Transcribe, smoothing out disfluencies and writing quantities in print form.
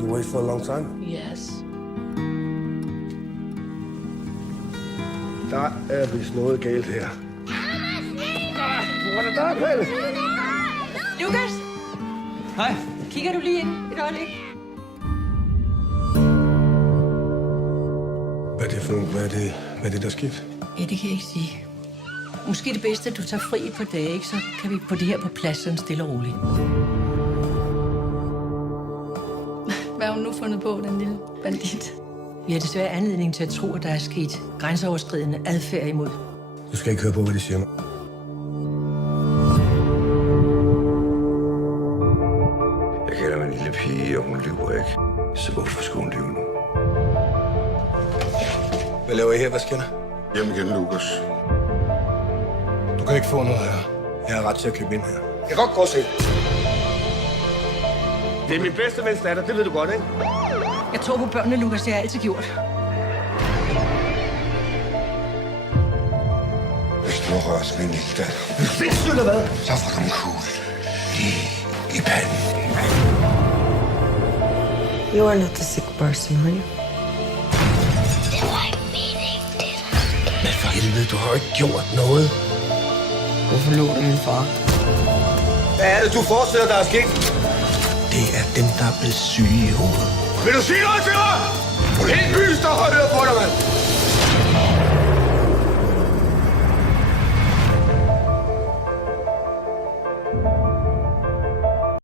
You wait for a long time? Yes. Der er vist noget galt her. Hvor er det der, Pelle? Lukas! Hej. Kigger du lige ind et øjeblik? Hvad er det for noget? Hvad er det, der er sket? Ja, det kan jeg ikke sige. Måske det bedste, at du tager fri et par dage, ikke? Så kan vi få det her på plads sådan stille og roligt. Hvad har hun nu fundet på, den lille bandit? Vi har desværre anledning til at tro, at der er sket grænseoverskridende adfærd imod. Du skal ikke høre på, hvad de siger mig. Jeg kender min lille pige, og hun lyver ikke. Så hvorfor skulle hun lyve nu? Hvad laver I her? Hvad sker der? Hjem igen, Lukas. Du kan ikke få noget her. Jeg har ret til at købe ind her. Jeg kan godt gå og se. Det er min bedste vens datter, det ved du godt, ikke? Jeg tror på børnene, Lukas. Det har jeg altid gjort. Hvis du rører min lille datter, Sindssygt eller hvad? så får du en kugle lige i panden. You are not the sick person, are you? Men for helvede, du har jo ikke gjort noget. Hvorfor lå du min far? Hvad er det, du forestiller dig, der er sket? Det er dem, der er blevet syge i hovedet. Vil du sige noget til mig? Helt byen står og hører på dig, mand.